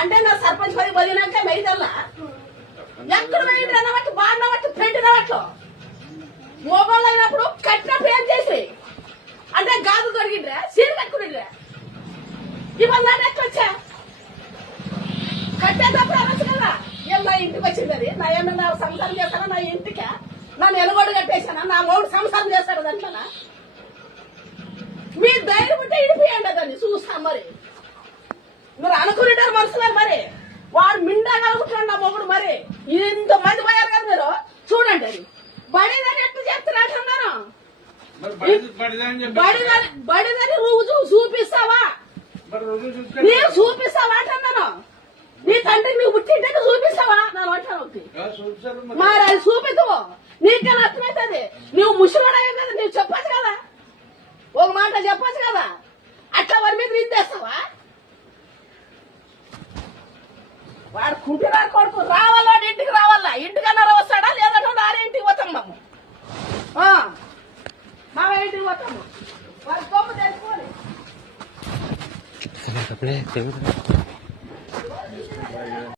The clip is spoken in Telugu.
అంటే నా సర్పంచ్ పది పోయినాక మెయిదల్లా ఎక్కడ మెయిన్ అన్నట్టు బాగున్నట్టు పెట్టినట్లు మొబైల్ అయినప్పుడు కట్టినప్పుడు ఏం చేసి అంటే గాజులు దొరికిండ్రా సీరు కట్టుకునిండ్రా ఇవన్నీ ఎట్లా వచ్చా కట్టేటప్పుడు అనొచ్చు కదా ఏం నా ఇంటికి వచ్చింది అది నా ఏమన్నా సంసారం చేస్తానా నా ఇంటికి నన్ను ఎలుగోడు కట్టేశానా నా మూడు సంసారం చేస్తాడు దాంట్లో మీ ధైర్యం ఉంటే ఇడిపోయండి దాన్ని చూస్తాం మరి మీరు అనుకునేటారు మనుషులు మరి వాడు మిండా కలుగుతున్నాడు నా మొగుడు మరి ఇంతమంది పోయారు కదా మీరు చూడండి అది బడిదని ఎట్లా చెప్తున్నట్టు అన్నాను బడిదని రుజు చూపిస్తావా నీవు చూపిస్తావా అంటున్నాను నీ తండ్రి నువ్వు పుట్టింటే చూపిస్తావా నన్ను అంటాను మరి అది చూపిద్దావు నీకన్నా అర్థమవుతుంది నువ్వు ముసలాడయ్యా కదా నువ్వు చెప్పచ్చు కదా ఒక మాట చెప్పచ్చు కదా అట్లా వారి మీద రిందేస్తావా వాడు కుంటున్నారు కొడుకు రావాలా ఇంటికి రావాలా ఇంటికన్నా వస్తాడా లేదంటే నారే ఇంటికి పోతాం మేము మా ఇంటికి పోతాము వారి గొప్ప తెలుసుకోవాలి